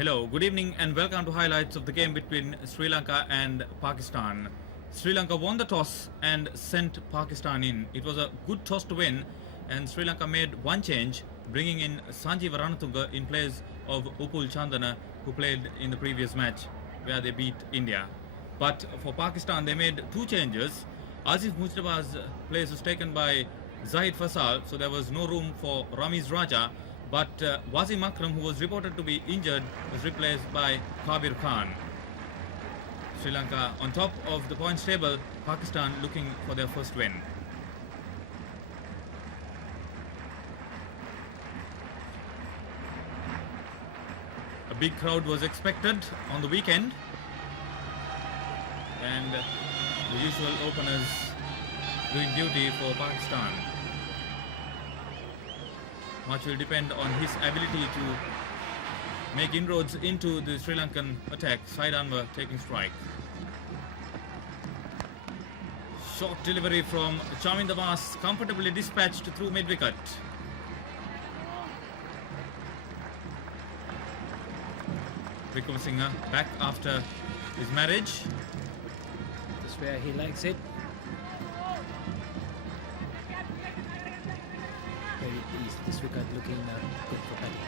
Hello, good evening and welcome to highlights of the game between Sri Lanka and Pakistan. Sri Lanka won the toss and sent Pakistan in. It was a good toss to win and Sri Lanka made one change, bringing in Arjuna Ranatunga in place of Upul Chandana, who played in the previous match where they beat India. But for Pakistan they made two changes. Asif Mujtaba's place was taken by Zahid Fasal, so there was no room for Ramiz Raja. But Wasim Akram, who was reported to be injured, was replaced by Kabir Khan. Sri Lanka on top of the points table, Pakistan looking for their first win. A big crowd was expected on the weekend, and the usual openers doing duty for Pakistan. Much will depend on his ability to make inroads into the Sri Lankan attack. Side Anwar taking strike. Short delivery from Chaminda Mas, comfortably dispatched through mid-wicket. Vikram Singh back after his marriage. That's where he likes it. Very pleased. This wicket looking good for batting.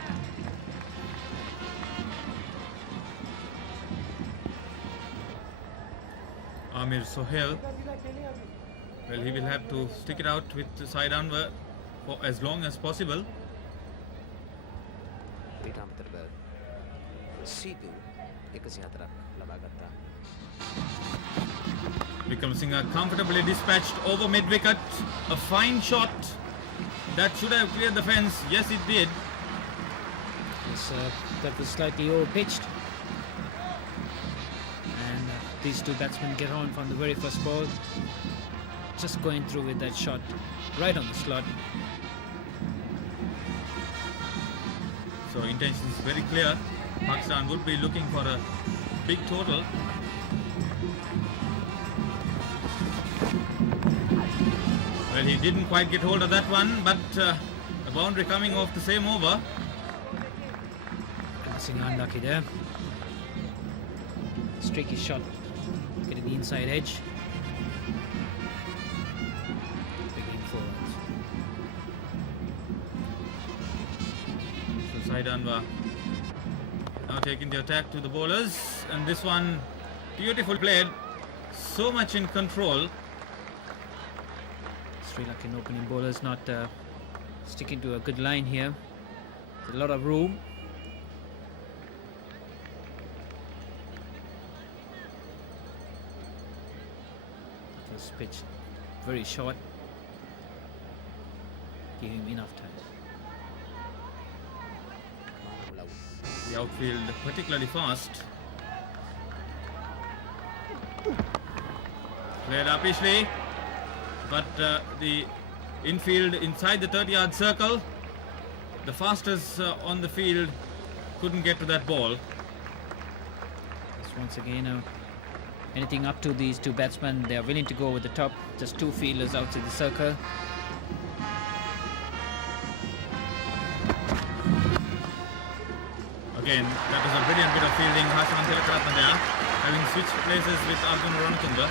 Amir Sohail. Well, he will have to stick it out with Said Anwar for as long as possible. Vikram Singh comfortably dispatched over mid-wicket. A fine shot that should have cleared the fence. Yes, it did. That was slightly over-pitched. And these two batsmen get on from the very first ball. Just going through with that shot right on the slot. So intention is very clear. Pakistan would be looking for a big total. Well, he didn't quite get hold of that one, but a boundary coming off the same over. Singh unlucky there. Streaky shot, getting the inside edge. Big forwards. So Said Anwar now taking the attack to the bowlers, and this one beautiful played, so much in control. Sri Lankan opening bowlers not sticking to a good line here. There's a lot of room. First pitch very short, giving him enough time. The outfield particularly fast. Played uppishly, but the infield inside the 30-yard circle, the fastest on the field couldn't get to that ball. Just once again, anything up to these two batsmen, they are willing to go over the top. Just two fielders outside the circle. Again, that was a brilliant bit of fielding. Tillekeratne there, having switched places with Arjuna Ranatunga.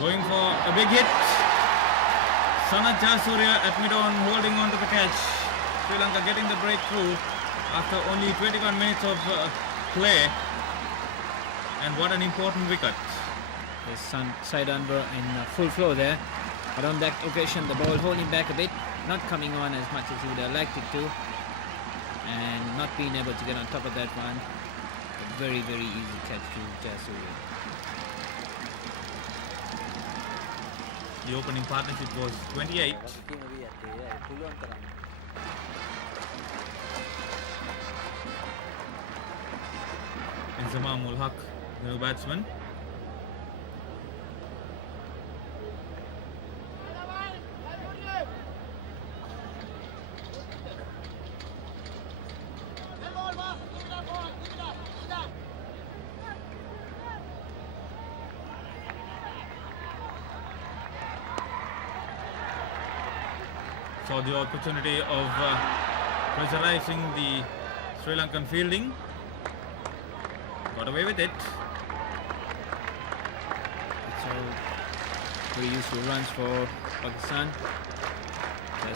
Going for a big hit. Sanat Jayasuriya at mid-on holding on to the catch. Sri Lanka getting the breakthrough after only 21 minutes of play. And what an important wicket. There's Said Anwar in full flow there. But on that occasion, the ball holding back a bit. Not coming on as much as he would have liked it to. And not being able to get on top of that one. A very, very easy catch to Jayasuriya. The opening partnership was 28. Inzamam ul Haq, the new batsman. saw the opportunity of pressurizing the Sri Lankan fielding. Got away with it. It's all very useful runs for Pakistan.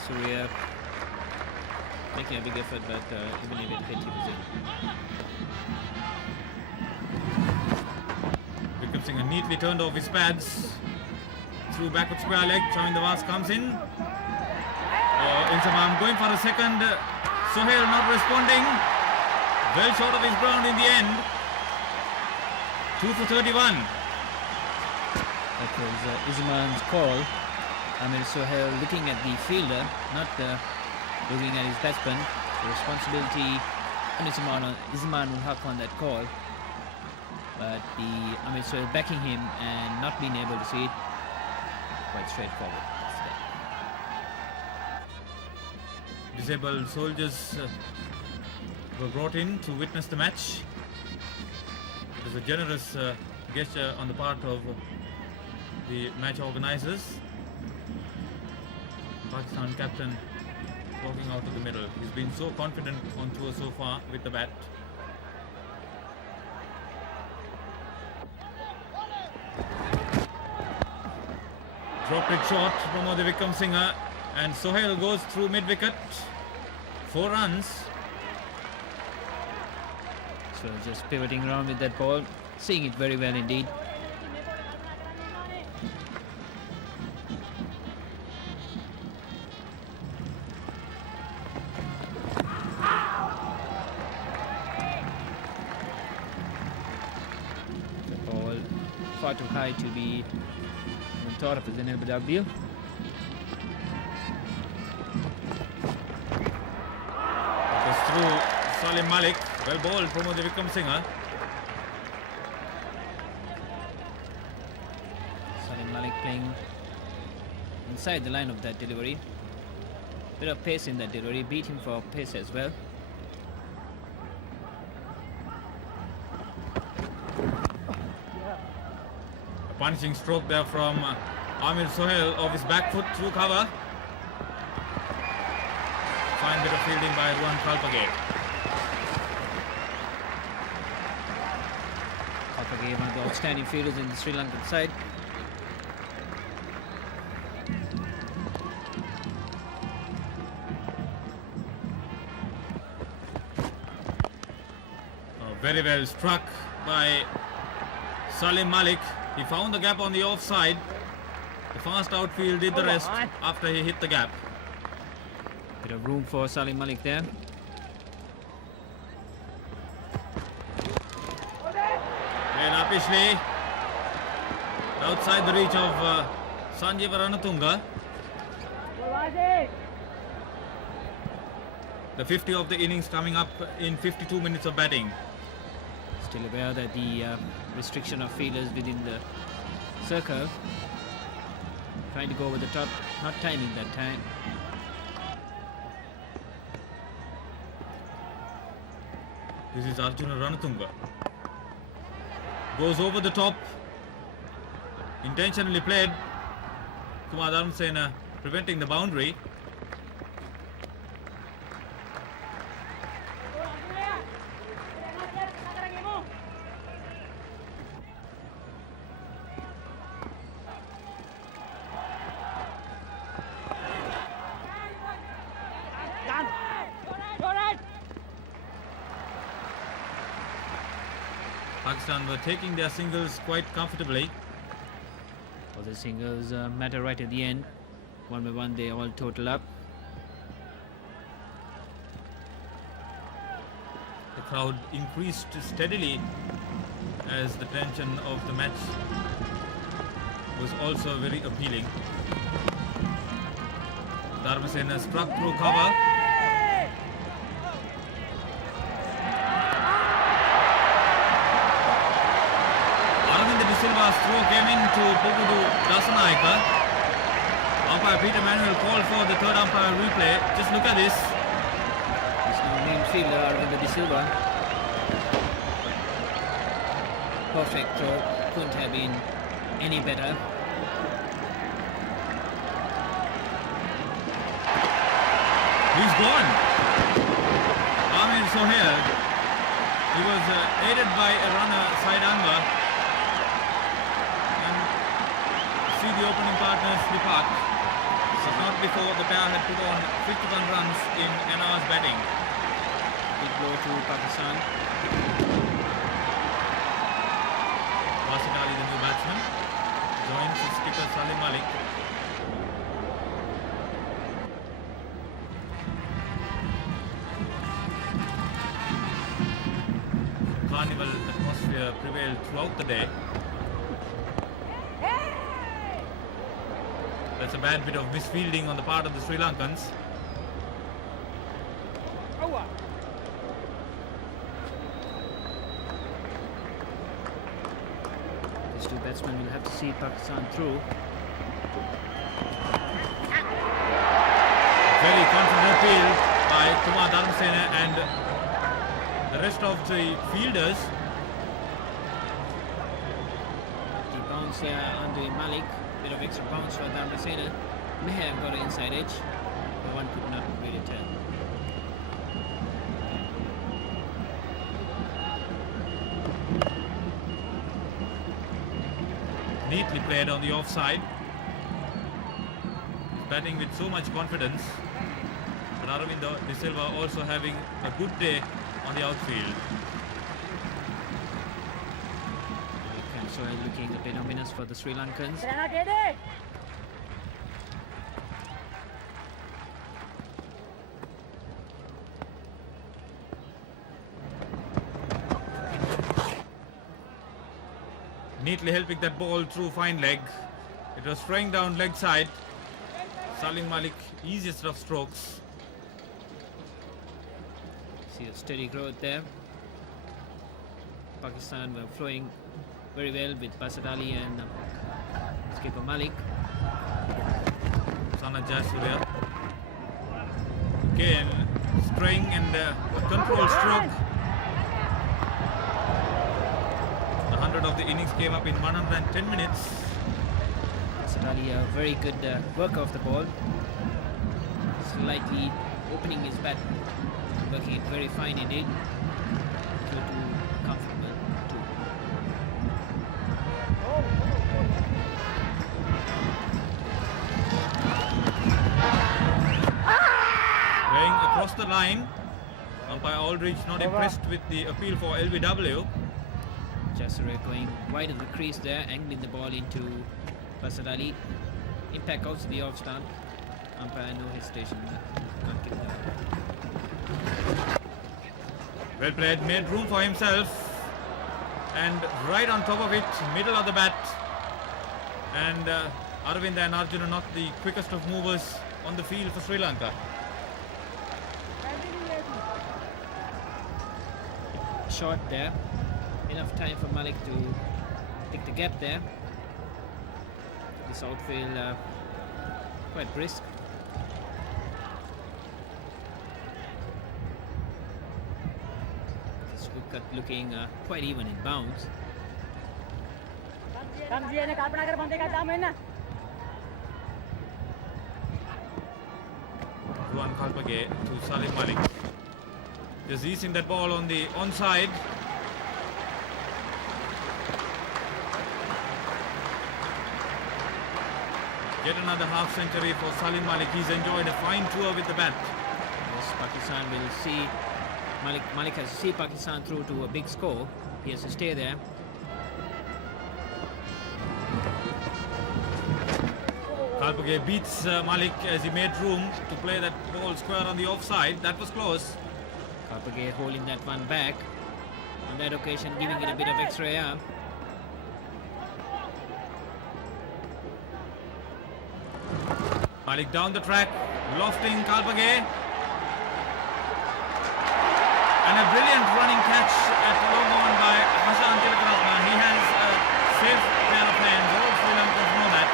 Surya making a big effort, but even if it hit, he was in. Vikram Singh neatly turned off his pads. Through backward square leg. Chamindavas comes in. Insamam going for a second. Sohail not responding. Well short of his ground in the end. 2 for 31. That was Isman's call. Sohail looking at the fielder, not looking at his batsman. The responsibility on Isman will have on that call. But Sohail backing him and not being able to see it, quite straightforward. Disabled soldiers were brought in to witness the match. It was a generous gesture on the part of the match organisers. Pakistan captain walking out of the middle. He's been so confident on tour so far with the bat. Dropped it short from the Vikram Singh, and Sohail goes through mid-wicket. 4 runs. So just pivoting around with that ball, seeing it very well indeed. The ball far too high to be thought of as an LBW. Through Salim Malik, well bowled from the Vikram Singh. Salim Malik playing inside the line of that delivery. Bit of pace in that delivery, beat him for pace as well. A punishing stroke there from Amir Sohail off his back foot through cover. Fine bit of fielding by Ruan Kalpage. Kalpage, one of the outstanding fielders in the Sri Lankan side. Very well struck by Salim Malik. He found the gap on the offside. The fast outfield did the rest after he hit the gap. Bit of room for Salim Malik there. And upishly outside the reach of Arjuna Ranatunga. The 50 of the innings coming up in 52 minutes of batting. Still aware that the restriction of fielders within the circle. Trying to go over the top, not timing that time. This is Arjuna Ranatunga. Goes over the top. Intentionally played. Kumar Dharmasena preventing the boundary. Pakistan were taking their singles quite comfortably. All the singles matter right at the end. One by one they all total up. The crowd increased steadily as the tension of the match was also very appealing. Dharmasena struck through cover. Silva's throw came into Pugudu Dasanayaka. Umpire Peter Manuel called for the third umpire replay. Just look at this. This new named fielder Arjuna De Silva. Perfect throw, couldn't have been any better. He's gone. Amir Sohail. He was aided by a runner side Anwar. And see the opening partners depart. But not before the pair had put on 51 runs in an hour's batting. Big blow to Pakistan. Wasim Akram, the new batsman, joins his skipper Salim Malik. Carnival atmosphere prevailed throughout the day. That's a bad bit of misfielding on the part of the Sri Lankans. These two batsmen will have to see Pakistan through. Very confident appeal by Kumar Dharmasena and the rest of the fielders. The bounce here under Malik. Bit of extra bounce for Dharmasena. May have got an inside edge, but one could not really tell. Neatly played on the offside. Batting with so much confidence. But Aravind De Silva also having a good day on the outfield. So looking a bit ominous for the Sri Lankans. Neatly helping that ball through fine leg. It was throwing down leg side. Salim Malik, easiest of strokes. See a steady growth there. Pakistan were flowing very well with Basad Ali and skipper Malik. Sana Jayasuriya. Again, string and control stroke. The 100 of the innings came up in 110 minutes. Basad Ali a very good worker of the ball. Slightly opening his bat, working it very fine indeed. Too comfortable too. Playing across the line. Umpire Aldridge not impressed with the appeal for LBW. Jayasuriya going wide of the crease there, angling the ball into Basad Ali. Impact out to the off stump. Umpire no hesitation. Not giving that. Well played, made room for himself. And right on top of it, middle of the bat. And Aravind and Arjuna not the quickest of movers on the field for Sri Lanka. Short there. Enough time for Malik to pick the gap there. This outfield quite brisk. This wicket looking quite even in bounds. Ruan Kalpage to Salim Malik. Just easing that ball on the onside. Yet another half century for Salim Malik. He's enjoyed a fine tour with the bat. Yes, Pakistan will see Malik has to see Pakistan through to a big score. He has to stay there. Kalpage beats Malik as he made room to play that ball square on the offside. That was close. Kalpage holding that one back. On that occasion, giving it a bit of extra air. Malik down the track, lofting Kalpage. And a brilliant running catch at long on by Tillekeratne. He has a safe pair of hands. All Sri Lankans know that.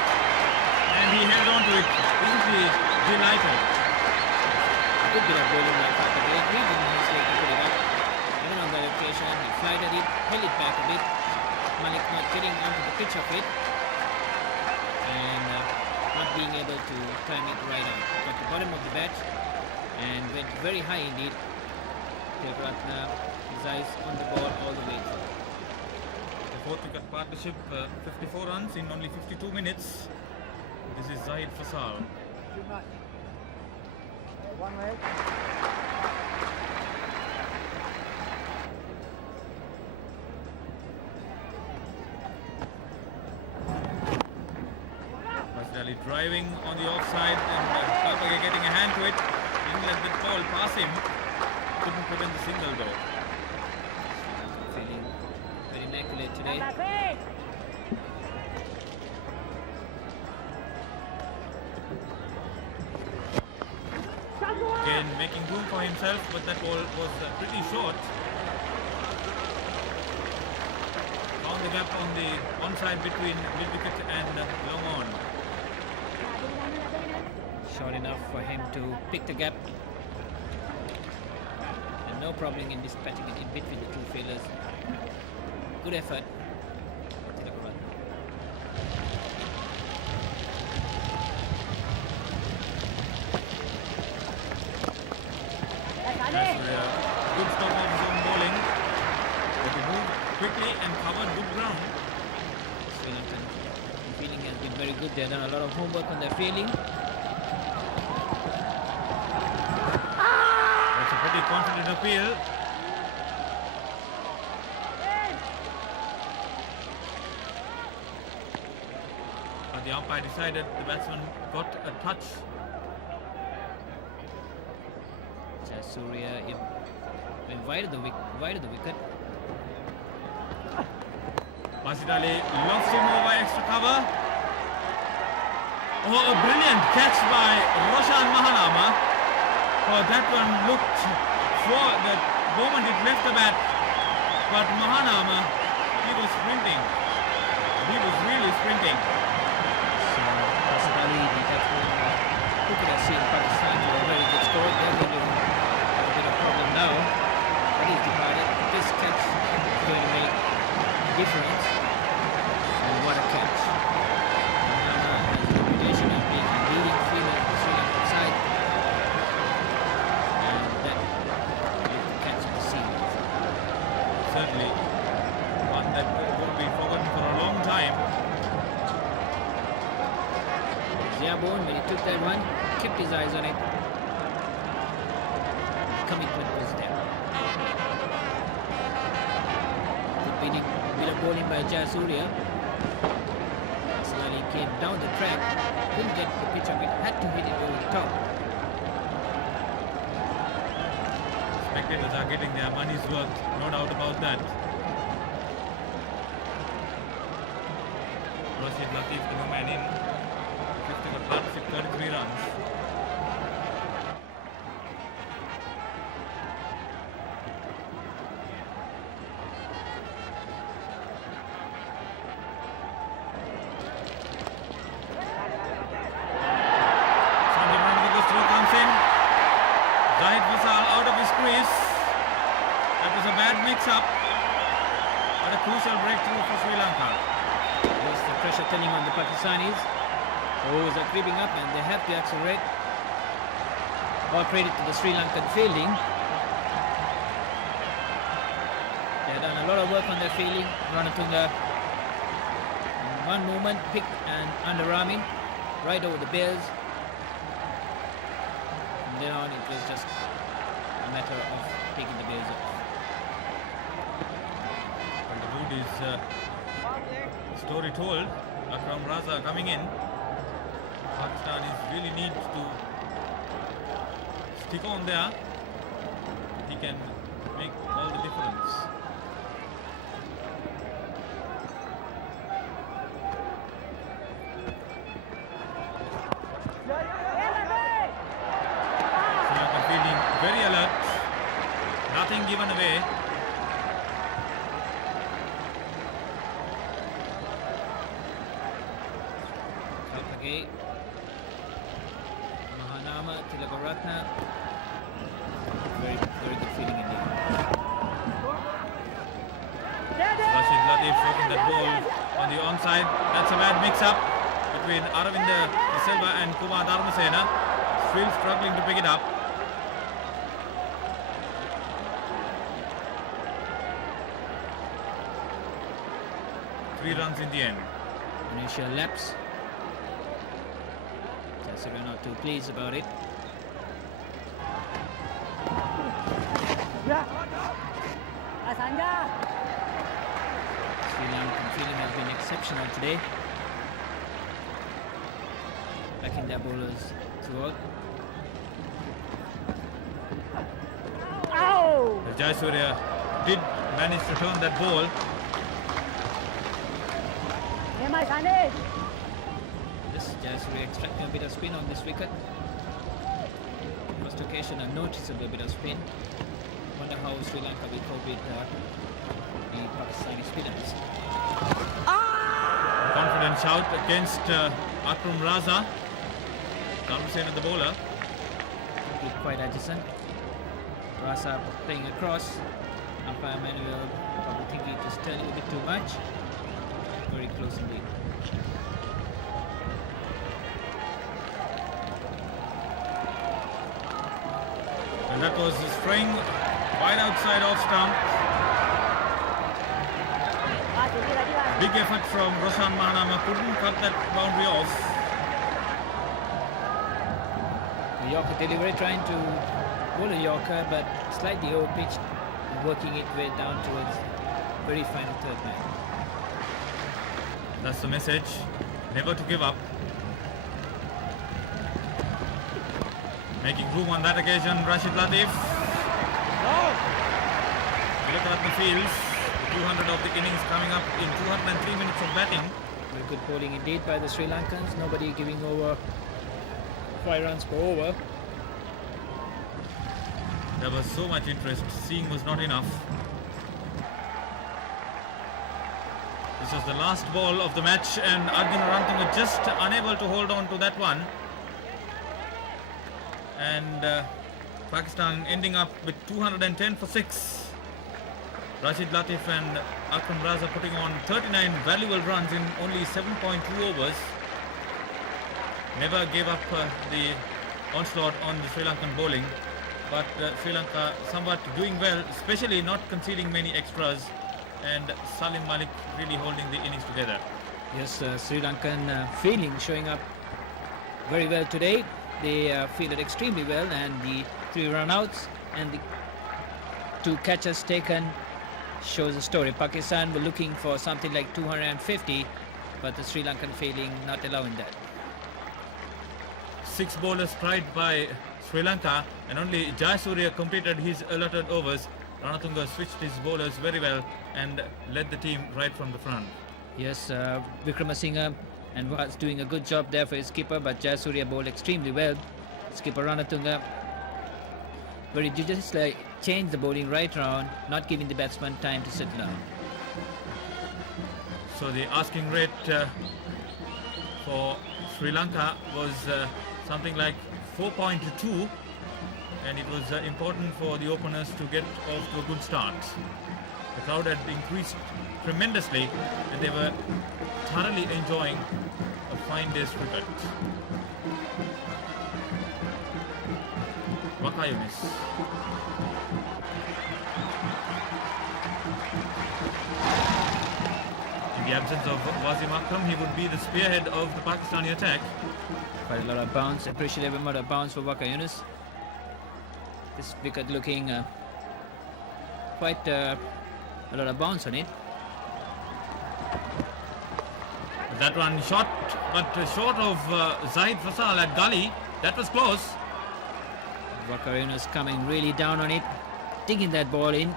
And he held on to it. Isn't he delighted? Good bit of bowling by Kalpage. Really nicely to put it up. Even on that occasion, he flighted it, held it back a bit. Malik not getting onto the pitch of it. And not being able to time it right on. Got the bottom of the bat and went very high indeed. Tillekeratne, his eyes on the ball all the way through. The fourth wicket partnership, 54 runs in only 52 minutes. This is Zahid Fasal. One way. Basdali driving on the offside and Kalpage getting a hand to it. Didn't let the ball pass him. Couldn't prevent the single though. Feeling very immaculate today. Again making room for himself, but that ball was pretty short. Found the gap on the onside between mid-wicket and long on. Short enough for him to pick the gap. And no problem in dispatching it in between the two fielders. Good effort. Tillekeratne. That's a good stop of his own bowling. But he moved quickly and covered good ground. Sri Lankan fielding has been very good. They have done a lot of homework on their fielding. That's a pretty confident appeal. But the umpire decided the batsman got a touch. Surya went wide of the wicket. Basit Ali lost him over extra cover. Oh, a brilliant catch by Roshan Mahanama. Oh, that one looked for the moment it left the bat. But Mahanama, he was sprinting. He was really sprinting. So Wasim Akram, the batsman, who could have seen Pakistan to a very good score. They're going to have a bit of problem now. But he's departed. This catch is going to make a difference. And what a catch. Mahanama has a reputation of being a leading fielder on the Sri Lankan side. And that catch of the season. Certainly one that will be forgotten for a long time. Ziabon, when he took that one, kept his eyes on it. Commitment was there. Good bit of bowling by Jayasuriya. Slowly came down the track, couldn't get the pitch of it, had to hit it over the top. Spectators are getting their money's worth, no doubt about that. Rashid Latif, the new man in. 50 for partnership, 33 runs. Sandeep Ranadiga's throw comes in. Zahid Fasal out of his crease. That was a bad mix-up, but a crucial breakthrough for Sri Lanka. There's the pressure telling on the Pakistanis. Overs are creeping up and they have to accelerate. All credit to the Sri Lankan fielding. They have done a lot of work on their fielding. Ranatunga, in one movement, picked and underarming right over the bears. From then on, it was just a matter of taking the bears off. And the mood is story told. Akram Raza coming in. Pakistan really needs to stick on there. He can make all the difference. Sri Lanka feeling very alert. Nothing given away. Kalpage, Mahanama, Tillekeratne. Very good feeling indeed. Rashid Latif taking that ball on the onside. That's a bad mix-up between Aravinda De Silva and Kumar Dharmasena. Still struggling to pick it up. 3 runs in the end. Initial lapse. Jayasuriya not too pleased about it. Sri Lankan fielding has been exceptional today, backing their bowlers throughout. Jayasuriya did manage to turn that ball. Yes, Jayasuriya extracting a bit of spin on this wicket. First occasion a noticeable bit of spin. Wonder how Sri Lanka will cope with the Pakistani spinners. Confident shout against Akram Raza. Kamsen the bowler. Look quite adjacent. Rasa playing across. Umpire Manuel probably thinking just turning a bit too much. Very close indeed. And that was the string wide outside off stump. Big effort from Roshan Mahanama, couldn't cut that boundary off. The Yorker delivery trying to bowl a Yorker but slightly over pitched, working it way down towards very final third man. That's the message, never to give up. Making room on that occasion, Rashid Latif. Tillekeratne fields 200 of the innings coming up in 203 minutes of batting. Very good bowling indeed by the Sri Lankans. Nobody giving over 5 runs per over. There was so much interest, seeing was not enough. This was the last ball of the match and Arjuna Ranatunga just unable to hold on to that one. And Pakistan ending up with 210 for 6. Rashid Latif and Akram Raza putting on 39 valuable runs in only 7.2 overs. Never gave up the onslaught on the Sri Lankan bowling. But Sri Lanka somewhat doing well, especially not conceding many extras, and Salim Malik really holding the innings together. Yes, Sri Lankan fielding showing up very well today. They fielded extremely well, and the 3 run-outs and the 2 catches taken shows the story. Pakistan were looking for something like 250, but the Sri Lankan fielding not allowing that. 6 bowlers tried by Sri Lanka, and only Jayasuriya completed his allotted overs. Ranatunga switched his bowlers very well and led the team right from the front. Yes, Vikramasinghe and was doing a good job there for his skipper, but Jayasuriya bowled extremely well. Skipper Ranatunga very judiciously changed the bowling right round, not giving the batsman time to settle down. So the asking rate for Sri Lanka was something like 4.2, and it was important for the openers to get off to a good start. The crowd had increased tremendously and they were thoroughly enjoying a fine day's cricket. Wakayunis. In the absence of Wasim Akram, he would be the spearhead of the Pakistani attack. Quite a lot of bounce, appreciable amount of bounce for Wakayunis. This wicket looking quite a lot of bounce on it. That one shot, but short of Zahid Fasal at Gully. That was close. Wakayunis coming really down on it, digging that ball in.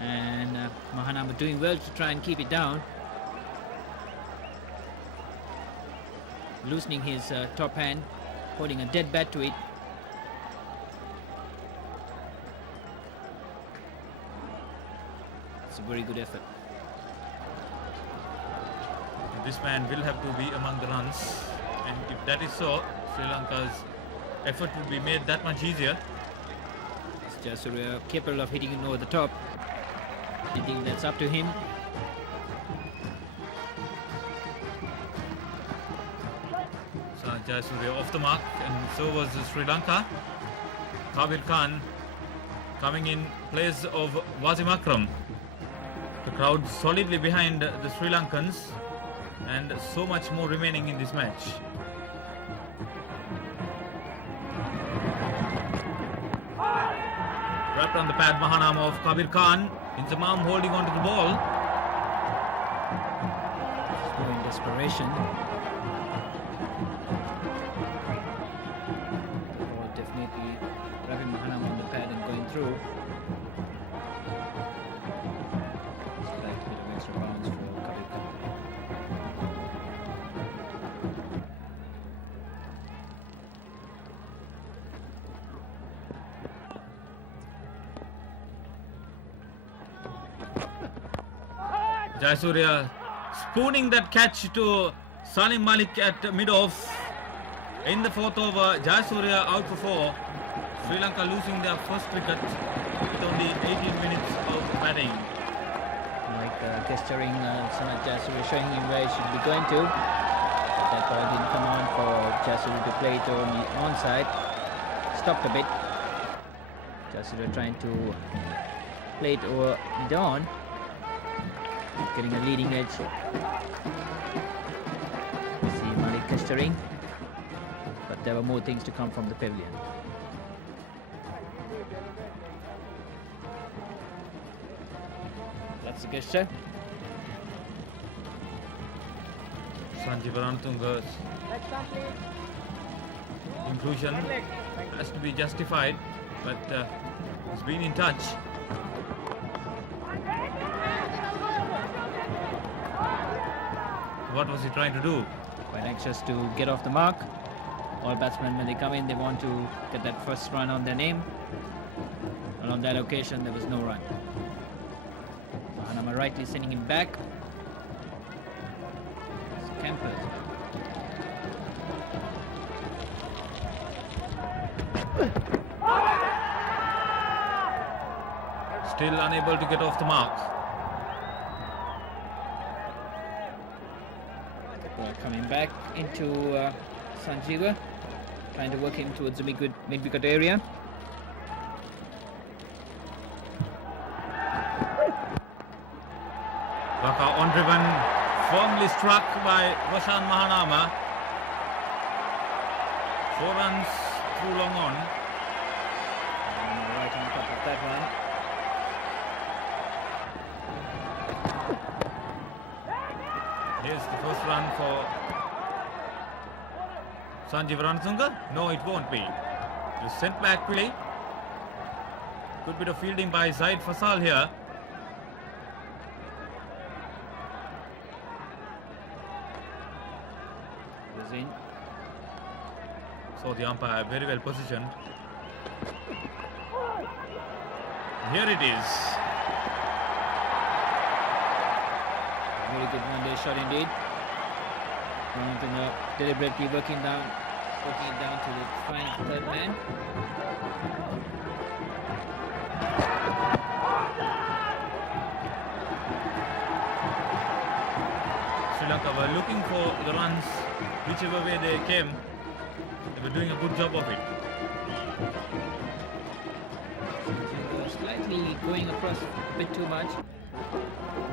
And Mahanama doing well to try and keep it down. Loosening his top hand, holding a dead bat to it. It's a very good effort. This man will have to be among the runs, and if that is so, Sri Lanka's effort would be made that much easier. Jayasuriya capable of hitting him over the top. I think that's up to him. So Jayasuriya off the mark, and so was Sri Lanka. Kabir Khan coming in place of Wasim Akram. The crowd solidly behind the Sri Lankans, and so much more remaining in this match. Wrapped on the pad, Mahanama of Kabir Khan. Inzamam holding on to the ball. Showing desperation. The ball definitely grabbing Mahanama on the pad and going through. Slight bit of extra bounce for Kabir Khan. Jayasuriya spooning that catch to Salim Malik at mid-off. In the fourth over, Jayasuriya out for 4. Sri Lanka losing their first wicket with only 18 minutes of batting. Like gesturing Sanat Jayasuriya, showing him where he should be going to. But that ball didn't come on for Jayasuriya to play it on the onside. Stopped a bit. Jayasuriya trying to play it over mid-on. Getting a leading edge. See Malik gesturing. But there were more things to come from the pavilion. That's the gesture. Arjuna Ranatunga's inclusion has to be justified, but he's been in touch. What was he trying to do? Quite anxious to get off the mark. All batsmen, when they come in, they want to get that first run on their name. And on that occasion, there was no run. Mahanama rightly sending him back. Campers. Still unable to get off the mark. Coming back into Sanjeeva, trying to work him towards the mid-wicket area. Waka on driven, firmly struck by Roshan Mahanama. 4 runs through long on. And right on top of that one. Here's the first run for Arjuna Ranatunga. No, it won't be. He was sent back quickly. Good bit of fielding by Zaid Fasal here. Was in. So the umpire very well positioned. Here it is. Very good one-day shot indeed. Ranatunga deliberately working it down to the final third man. Sri Lanka were looking for the runs whichever way they came. They were doing a good job of it. Slightly going across a bit too much.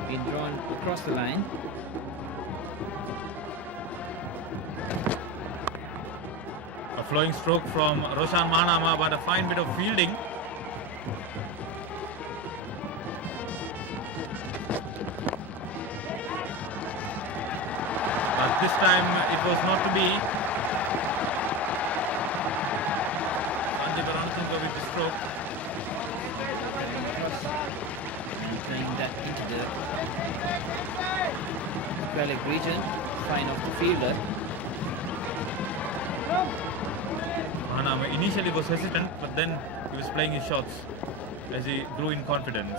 Been drawn across the line. A flowing stroke from Roshan Mahanama, but a fine bit of fielding. But this time it was not to be. Arjuna Ranatunga with the stroke. And playing that into the relic region. Fine off the fielder. Mahanama initially was hesitant, but then he was playing his shots as he grew in confidence.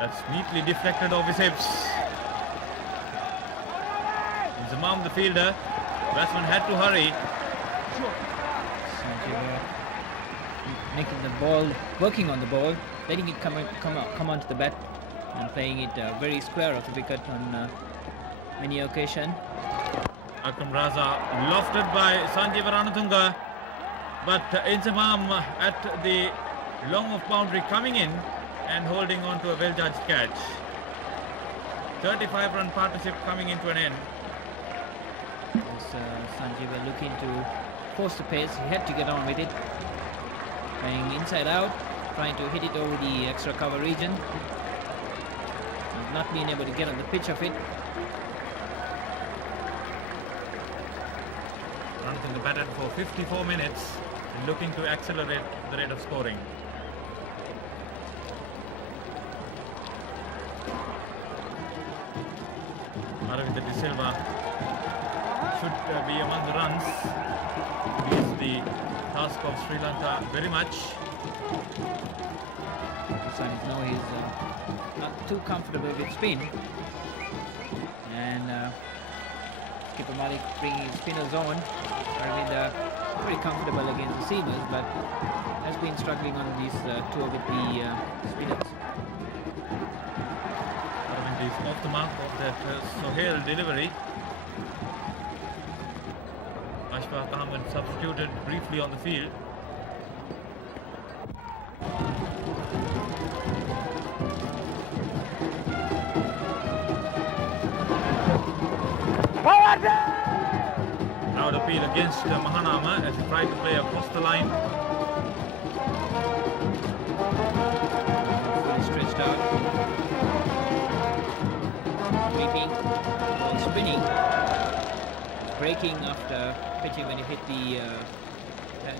That's neatly deflected off his hips. Zamam, the fielder. Batsman had to hurry. Sanjeeva making the ball, working on the ball, letting it come onto the bat, and playing it very square off the wicket on many occasions. Akram Raza lofted by Arjuna Ranatunga. But Inzamam at the long off boundary coming in and holding on to a well-judged catch. 35-run partnership coming into an end. Sanjeev were looking to force the pace. He had to get on with it. Playing inside out, trying to hit it over the extra cover region. And not being able to get on the pitch of it. Ranatunga batted for 54 minutes and looking to accelerate the rate of scoring. Aravinda De Silva should be among the runs. It is the task of Sri Lanka very much. He's not too comfortable with spin. And Skipper Malik bringing his spinners on. Aravinda pretty comfortable against the seamers, but has been struggling on this tour with the spinners. Aravind is off the mark of that Sohail delivery. Ashfaq Ahmed substituted briefly on the field. Now the appeal against Mahanama as he tried to play across the line. Fully stretched out. Sweeping, ball spinning. Breaking after pitching when he hit the pad.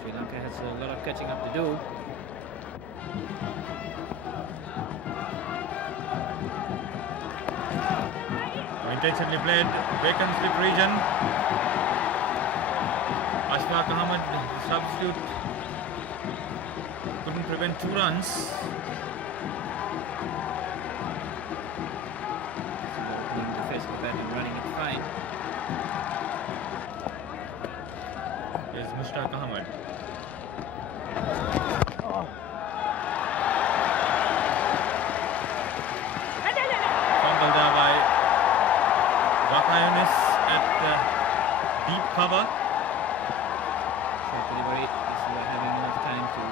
Sri Lanka has a lot of catching up to do. Intentionally played vacant slip region. Ashfaq Ahmed substitute couldn't prevent 2 runs. Opening the face of the bat and running it fine. Is Mushtaq Ahmed. Fumble there by Vakayonis at deep cover. Short delivery. This is having enough time to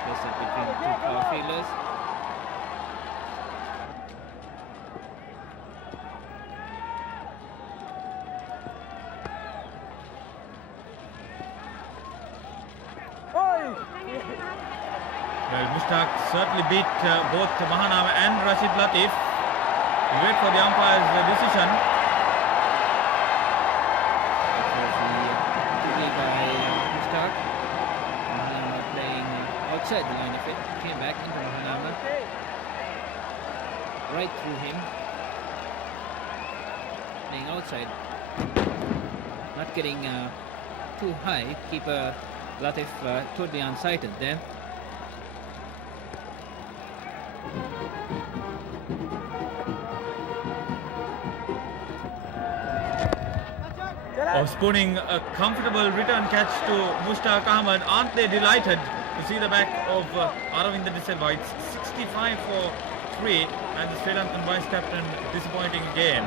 place it between the 2 power fielders. Well, Mushtaq certainly beat both Mahanama and Rashid Latif. We wait for the umpire's decision. Mahanama playing outside the line of it. Came back into Mahanama. Right through him. Playing outside. Not getting too high. Keeper Latif totally unsighted there. Of spooning a comfortable return catch to Mushtaq Ahmed. Aren't they delighted to see the back of Aravinda De Silva? It's 65 for 3 and the Sri Lankan vice captain disappointing again.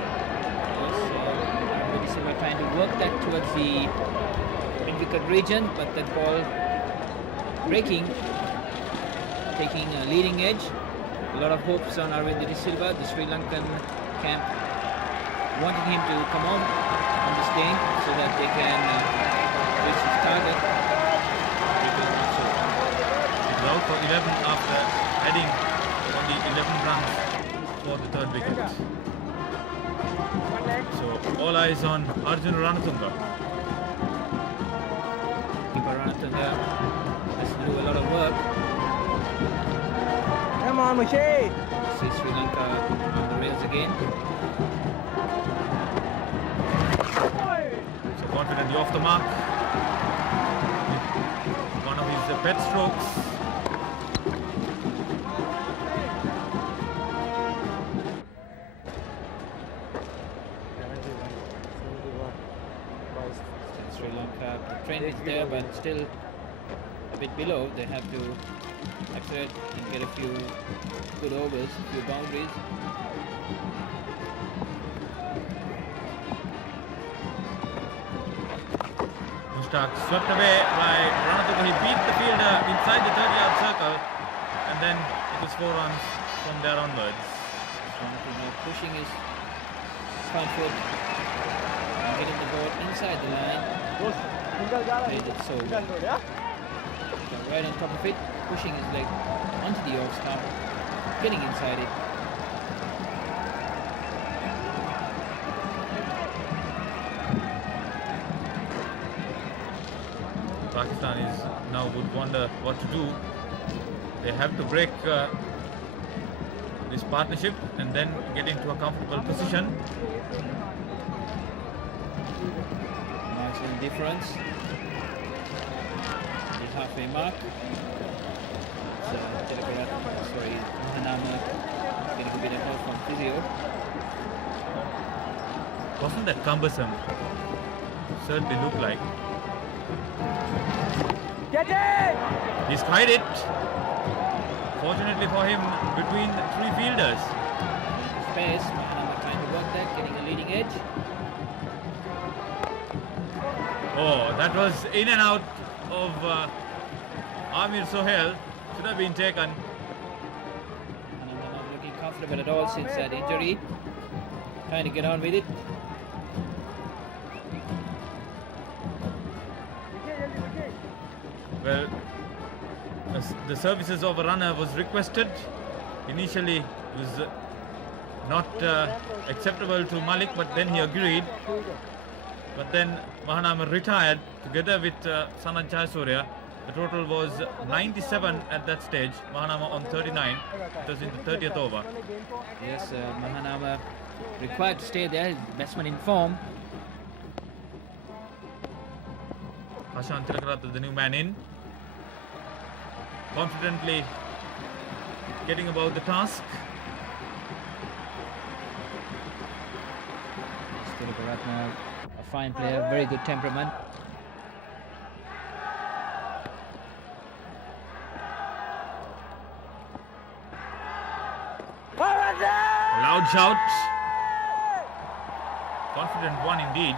Aravinda De Silva trying to work that towards the mid-wicket region, but that ball breaking, taking a leading edge. A lot of hopes on Aravinda De Silva. The Sri Lankan camp wanting him to come on this game so that they can reach his target. He's out for 11 after heading on the 11 runs for the 3rd wicket. So all eyes on Arjuna Ranatunga. Keeper Ranatunga has to do a lot of work. Come on, Mushay! See Sri Lanka on the rails again. So confidently off the mark. One of his pet strokes. Sri Lanka, the trend is there, but still a bit below. They have to accelerate and get a few good overs, a few boundaries. Stark swept away by Ranatunga. He beat the fielder inside the 30-yard circle, and then it was 4 runs from there onwards. Pushing his front foot and getting the ball inside the line. Played it so well. Right on top of it, pushing his leg onto the off stump, getting inside it. Pakistan is now would wonder what to do. They have to break this partnership and then get into a comfortable position. Nice little difference. The halfway mark. So Tillekeratne, sorry, Mahanama getting a bit of help from physio. Wasn't that cumbersome? Certainly looked like. Get it! He's skied it. Fortunately for him, between 3 fielders. Space, Mahanama trying to work that, getting a leading edge. Oh, that was in and out of Amir Sohail. Should have been taken. Mahanama not looking comfortable at all since that injury. Trying to get on with it. Well, the services of a runner was requested. Initially, it was not acceptable to Malik, but then he agreed. But then Mahanama retired together with Sanat Jayasuriya. The total was 97 at that stage. Mahanama on 39. It was in the 30th over. Yes, Mahanama required to stay there. His batsman in form. Ashan Tillekeratne, the new man in. Confidently getting about the task. Tillekeratne, a fine player, very good temperament. Loud shout. Confident one indeed.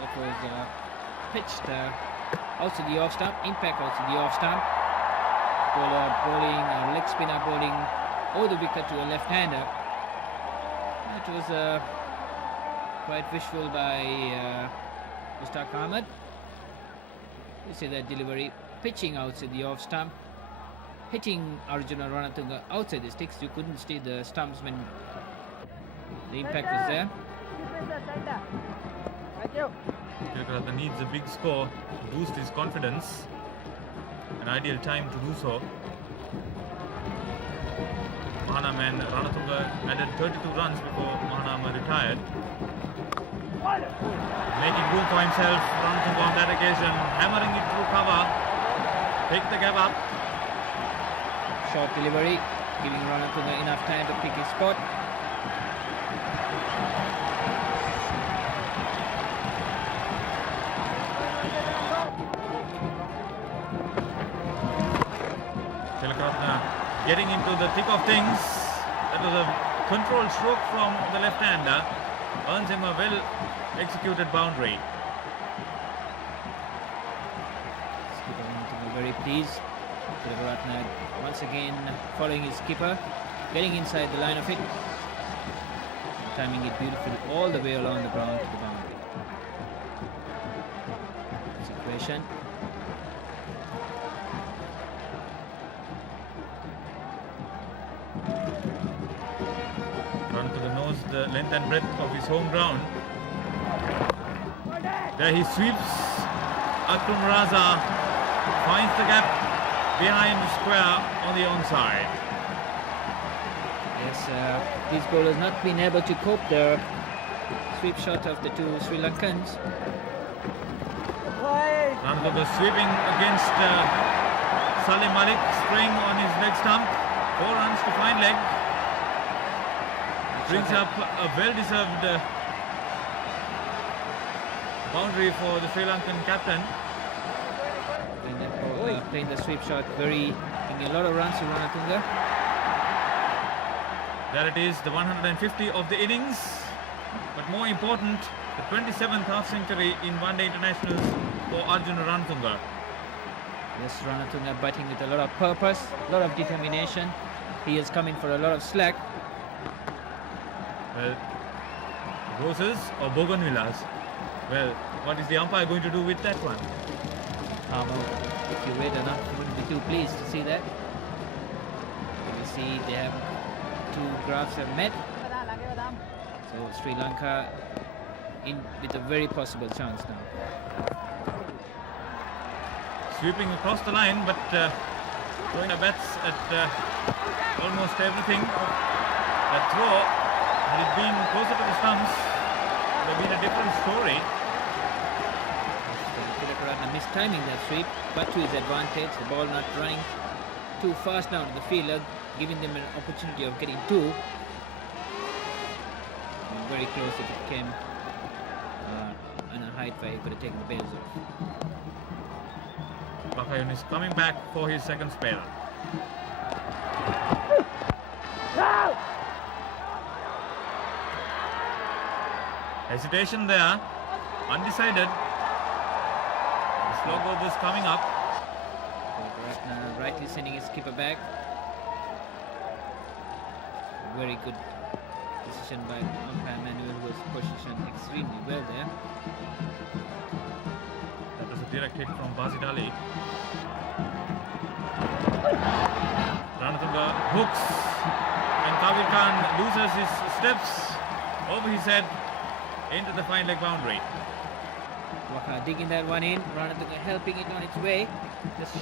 That was pitched outside the off stump, impact outside the off stump. Bowler bowling, leg spinner bowling over the wicket to a left-hander. That was quite visual by Mr. Ahmed. You see that delivery, pitching outside the off stump, hitting Arjuna Ranatunga outside the sticks. You couldn't see the stumps when the impact was there. Tillekeratne needs a big score to boost his confidence. An ideal time to do so. Mahanama and Ranatunga added 32 runs before Mahanama retired. Making room for himself, Ranatunga on that occasion, hammering it through cover. Take the gap up. Short delivery, giving Ranatunga enough time to pick his spot. Tillekeratne getting into the thick of things. That was a controlled stroke from the left-hander. Earns him a well executed boundary. Skipper Ranatunga very pleased. Tillekeratne once again following his skipper, getting inside the line of it, timing it beautifully all the way along the ground to the boundary. Situation. Ranatunga knows the length and breadth of his home ground. There he sweeps. Akram Raza finds the gap behind the square on the onside. Yes, these bowlers not been able to cope the sweep shot of the 2 Sri Lankans. Ranatunga sweeping against Salim Malik, spraying on his leg stump. 4 runs to fine leg. Brings up a well-deserved boundary for the Sri Lankan captain. Playing the sweep shot, giving a lot of runs to Ranatunga. There it is, the 150 of the innings. But more important, The 27th half century in one-day internationals for Arjuna Ranatunga. Yes, Ranatunga batting with a lot of purpose, a lot of determination. He is coming for a lot of slack. Well, roses or bougainvilleas? Well, what is the umpire going to do with that one? If you wait enough, you wouldn't be too pleased to see that. You see they have two graphs have met. So Sri Lanka in with a very possible chance now. Sweeping across the line, but throwing the bats at almost everything. That throw, had it been closer to the stumps, would have been a different story. Tillekeratne mistiming that sweep, but to his advantage. The ball not running too fast down to the fielder, giving them an opportunity of getting two. And very close if it came on a height where he could have taken the bails off. Bakayun is coming back for his second spell. Hesitation there, undecided. The slow ball is coming up. Tillekeratne rightly sending his skipper back. Very good decision by umpire Manuel, who was positioned extremely well there. That was a direct hit from Basit Ali. Ranatunga hooks, and Kabir Khan loses his steps over his head into the fine leg boundary. Waka digging that one in, Ranatunga helping it on its way, just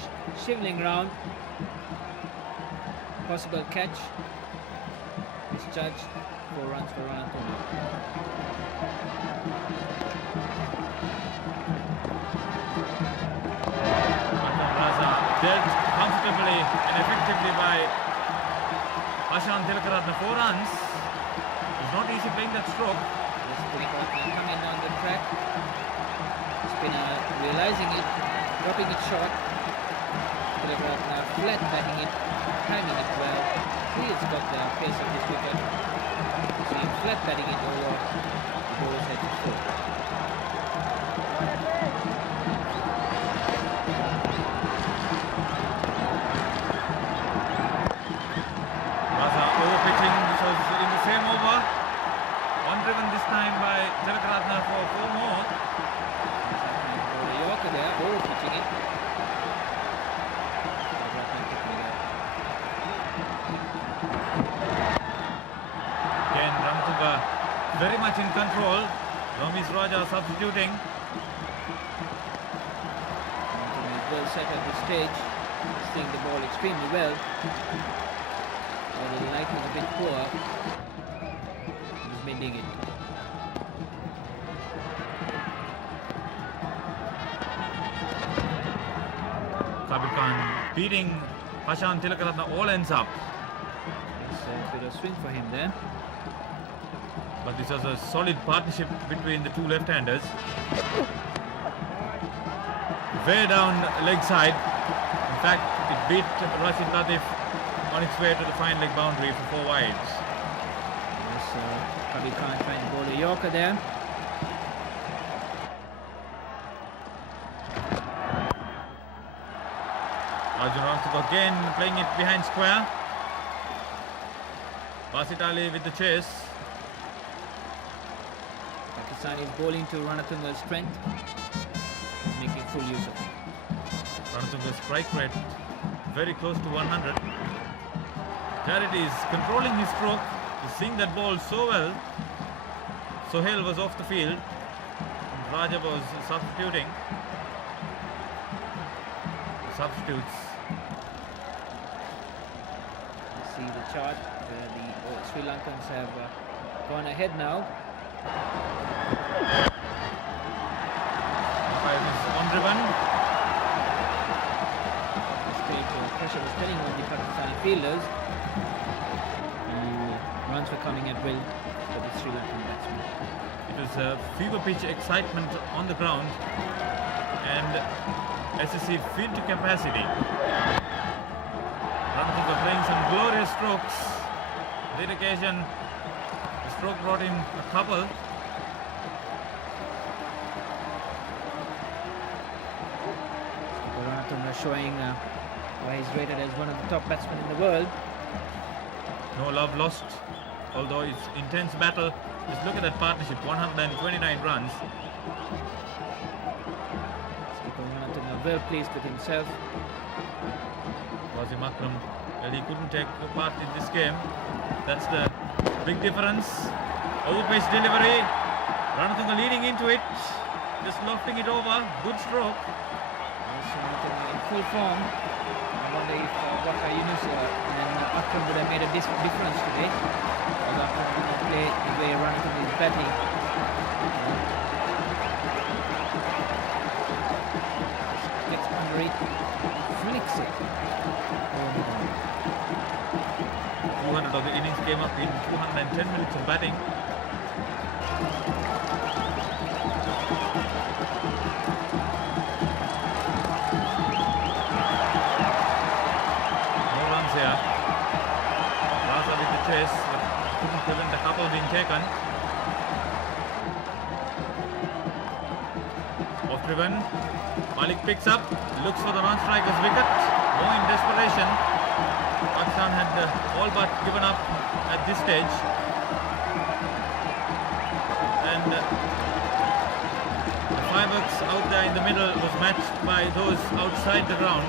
shiveling round. Possible catch. Misjudged. 4 runs for Ranatunga. Dealt comfortably and effectively by Tillekeratne. 4 runs. It's not easy playing that stroke. Yes, Tillekeratne coming down the track. Spinner realizing it, dropping it short. Tillekeratne flat batting it, timing it well. He has got the pace of this wicket. So he's flat batting it over the ball's head to foot. Overpitching, this was in the same over. One driven this time by Tillekeratne for 4 more. Yorker there, overpitching it. Again, Ranatunga very much in control. Ramesh Raja substituting. Well set at this stage, seeing the ball extremely well. The lighting a bit poor. He's bending it. Kabir Khan beating Tillekeratne, all ends up. It's a bit of swing for him there. But this was a solid partnership between the two left-handers. Way down leg side. In fact, it beat Rashid Latif on its way to the fine leg boundary for 4 wides. Yes, Kabir Khan trying to bowl a Yorker there. Arjuna Ranatunga again playing it behind square. Basit Ali with the chase. Pakistan is bowling to Ranatunga's strength, making full use of it. Ranatunga's strike rate very close to 100. There it is, controlling his stroke. He's seeing that ball so well. Sohail was off the field. And Raja was substituting. Substitutes. You see the chart where the Sri Lankans have gone ahead now. Umpire is on ribbon. Pressure was telling on the Pakistani fielders. Runs were coming at will for the Sri Lankan batsmen. It was a fever pitch excitement on the ground and SSC field to capacity. Ranatunga playing some glorious strokes. On that occasion, the stroke brought in a couple. showing why he's rated as one of the top batsmen in the world. No love lost, although it's intense battle. Just look at that partnership, 129 runs. Skipper Ranatunga well pleased with himself. Wasim Akram, well, he couldn't take part in this game. That's the big difference. Overpitch delivery. Ranatunga leading into it, just lofting it over. Good stroke. Yes, Ranatunga in full form. I wonder if Waka Yunus and Akram would have made a difference today. Although Akram did not play the way Ranatunga is batting. Gets under it, flicks it. 200 of the innings came up in 210 minutes of batting. No runs here. Raza with the chase, but couldn't prevent the couple being taken. Off driven. Malik picks up, looks for the non-striker's wicket. More in desperation. Pakistan had all but given up at this stage, and the fireworks out there in the middle was matched by those outside the ground.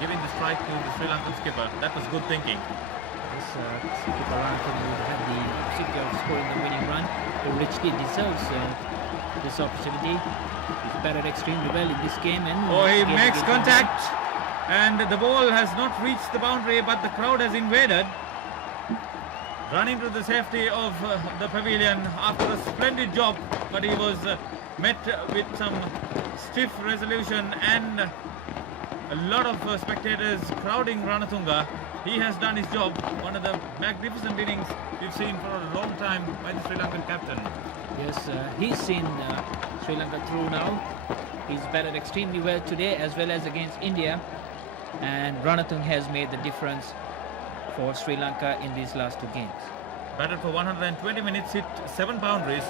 Giving the strike to the Sri Lankan skipper. That was good thinking. This skipper Ranatunga would have the possibility of scoring the winning run. He richly deserves this opportunity. He's batted extremely well in this game, and he makes contact, and the ball has not reached the boundary, but the crowd has invaded, running to the safety of the pavilion after a splendid job, but he was met with some stiff resolution and a lot of spectators crowding Ranatunga. He has done his job. One of the magnificent innings we've seen for a long time by the Sri Lankan captain. Yes, he's seen Sri Lanka through now. He's batted extremely well today as well as against India, and Ranatunga has made the difference for Sri Lanka in these last two games. Batted for 120 minutes, hit 7 boundaries.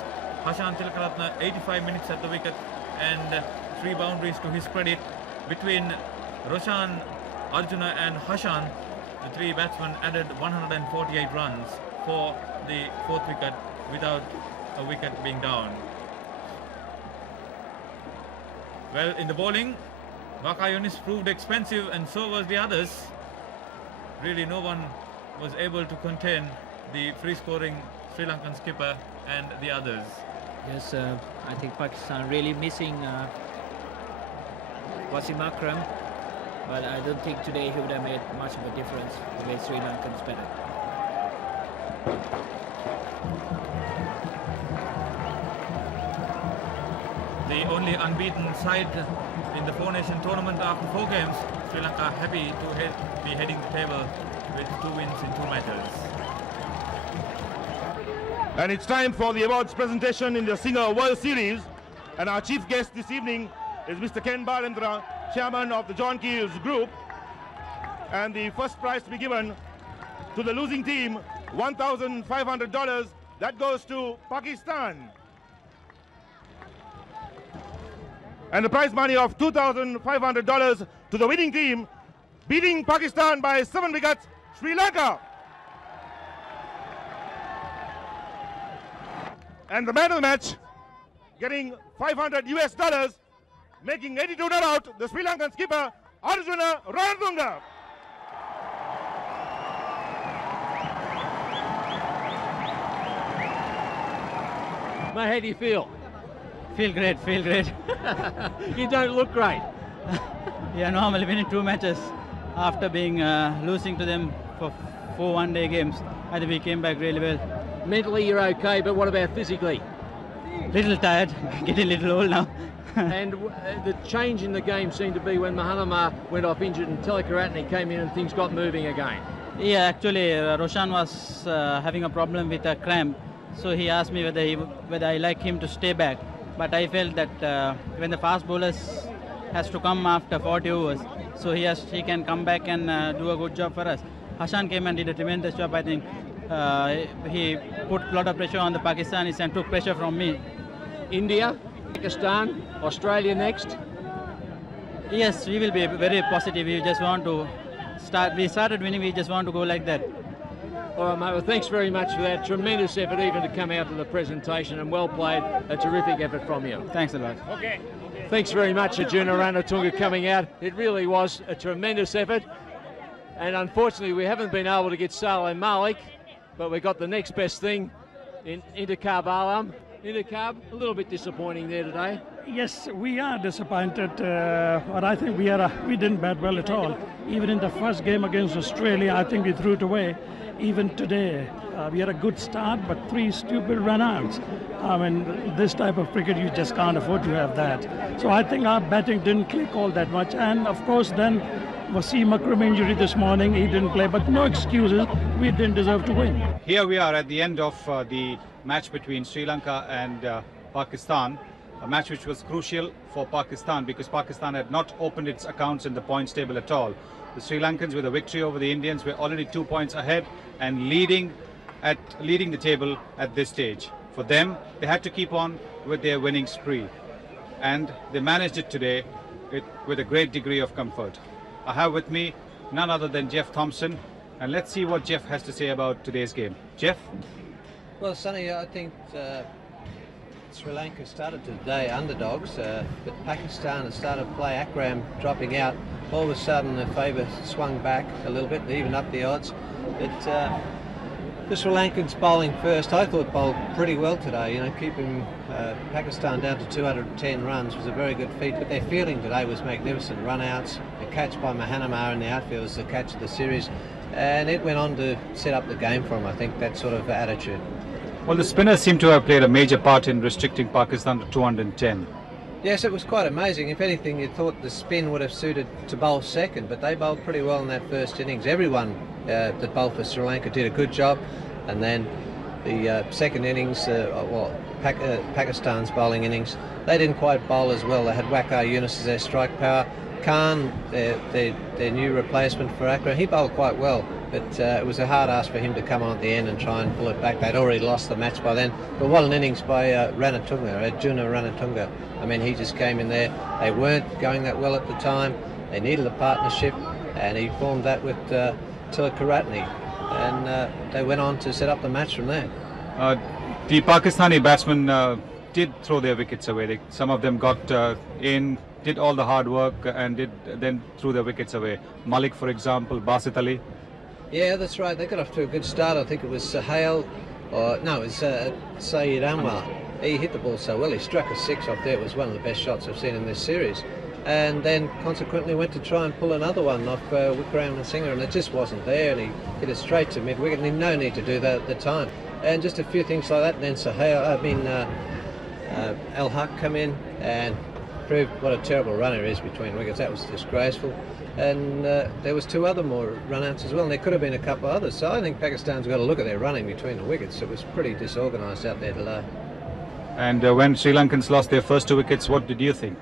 Tillekeratne 85 minutes at the wicket and 3 boundaries to his credit. Between Roshan, Arjuna and Hashan, the 3 batsmen added 148 runs for the 4th wicket without a wicket being down. Well, in the bowling, Waka Yunus proved expensive, and so was the others. Really no one was able to contain the free-scoring Sri Lankan skipper and the others. Yes, I think Pakistan really missing Wasim Akram, but I don't think today he would have made much of a difference the way Sri Lankans batted. The only unbeaten side in the 4-nation tournament after 4 games, Sri Lanka happy to be heading the table with 2 wins in 2 matches. And it's time for the awards presentation in the Singer World Series. And our chief guest this evening is Mr. Ken Balendra, chairman of the John Keels Group. And the first prize to be given to the losing team, $1,500. That goes to Pakistan. And the prize money of $2,500 to the winning team, beating Pakistan by 7 wickets, Sri Lanka. And the man of the match, getting $500 US, making 82 not out, the Sri Lankan skipper, Arjuna Ranatunga. Mate, how do you feel? Feel great, feel great. You don't look great. Yeah, normally winning 2 matches after being losing to them for 4 one-day games. I think we came back really well. Mentally you're okay, but what about physically? Little tired, getting a little old now. And the change in the game seemed to be when Mahanama went off injured and Tillekeratne came in and things got moving again. Yeah, actually Roshan was having a problem with a cramp, so he asked me whether I like him to stay back. But I felt that when the fast bowlers has to come after 40 overs, so he can come back and do a good job for us. Hashan came and did a tremendous job. I think he put a lot of pressure on the Pakistanis and took pressure from me. India, Pakistan, Australia next. Yes, we will be very positive. We just want to start. We started winning. We just want to go like that. All right, mate. Well, thanks very much for that. Tremendous effort even to come out to the presentation, and well played. A terrific effort from you. Thanks a lot. Okay. Thanks very much, Arjuna Ranatunga, coming out. It really was a tremendous effort. And unfortunately, we haven't been able to get Salim Malik, but we got the next best thing in Intercab Alam. Intercab, a little bit disappointing there today. Yes, we are disappointed, but I think we didn't bat well at all. Even in the first game against Australia, I think we threw it away. Even today, we had a good start, but 3 stupid run-outs. I mean, this type of cricket, you just can't afford to have that. So I think our batting didn't click all that much. And of course, then Wasim Akram injury this morning, he didn't play, but no excuses. We didn't deserve to win. Here we are at the end of the match between Sri Lanka and Pakistan, a match which was crucial for Pakistan because Pakistan had not opened its accounts in the points table at all. The Sri Lankans, with a victory over the Indians, were already 2 points ahead and leading the table at this stage. For them, they had to keep on with their winning spree, and they managed it today with a great degree of comfort. I have with me none other than Jeff Thompson, and let's see what Jeff has to say about today's game. Jeff? Well, Sonny, I think Sri Lanka started today underdogs, but Pakistan had started to play. Akram dropping out. All of a sudden, the favour swung back a little bit, even up the odds. But the Sri Lankans bowling first, I thought bowled pretty well today. You know, keeping Pakistan down to 210 runs was a very good feat. But their fielding today was magnificent. Run-outs, the catch by Mahanama in the outfield was the catch of the series, and it went on to set up the game for them. I think that sort of attitude. Well, the spinners seem to have played a major part in restricting Pakistan to 210. Yes, it was quite amazing. If anything, you thought the spin would have suited to bowl second, but they bowled pretty well in that first innings. Everyone that bowled for Sri Lanka did a good job, and then the second innings, Pakistan's bowling innings, they didn't quite bowl as well. They had Waqar Yunus as their strike power. Khan, their new replacement for Akram, he bowled quite well, but it was a hard ask for him to come on at the end and try and pull it back. They'd already lost the match by then. But what an innings by Arjuna Ranatunga. I mean, he just came in there. They weren't going that well at the time. They needed a partnership, and he formed that with Tillekeratne, and they went on to set up the match from there. The Pakistani batsmen did throw their wickets away. Some of them got in, did all the hard work, and then threw their wickets away. Malik, for example, Basit Ali. Yeah, that's right. They got off to a good start. I think it was Sahel, it was Saeed Anwar. He hit the ball so well. He struck a 6 off there. It was one of the best shots I've seen in this series. And then consequently went to try and pull another one off Wikram and Singer, and it just wasn't there. And he hit it straight to mid-wicket, and he had no need to do that at the time. And just a few things like that. And then Al Haq come in and proved what a terrible runner he is between wickets. That was disgraceful. And there was 2 other more run-outs as well, and there could have been a couple of others. So I think Pakistan's got to look at their running between the wickets. It was pretty disorganised out there today. And when Sri Lankans lost their first 2 wickets, what did you think?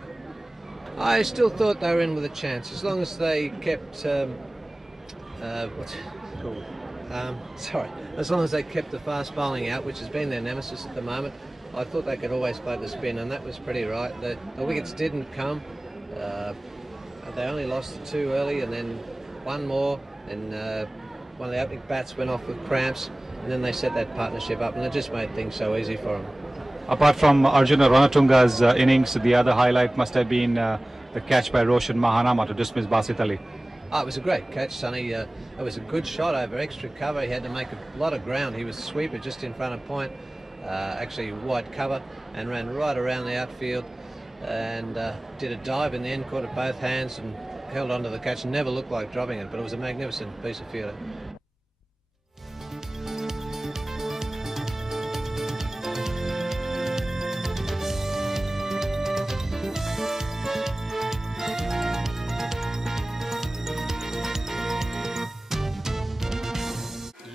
I still thought they were in with a chance, as long as they kept as long as they kept the fast bowling out, which has been their nemesis at the moment. I thought they could always play the spin, and that was pretty right. The wickets didn't come. They only lost 2 early, and then 1 more, and one of the opening bats went off with cramps, and then they set that partnership up, and it just made things so easy for them. Apart from Arjuna Ranatunga's innings, the other highlight must have been the catch by Roshan Mahanama to dismiss Basit Ali. Oh, it was a great catch, Sonny. It was a good shot over extra cover. He had to make a lot of ground. He was sweeper just in front of point, actually wide cover, and ran right around the outfield, and did a dive in the end, caught it both hands and held onto the catch, and never looked like dropping it, but it was a magnificent piece of fielding.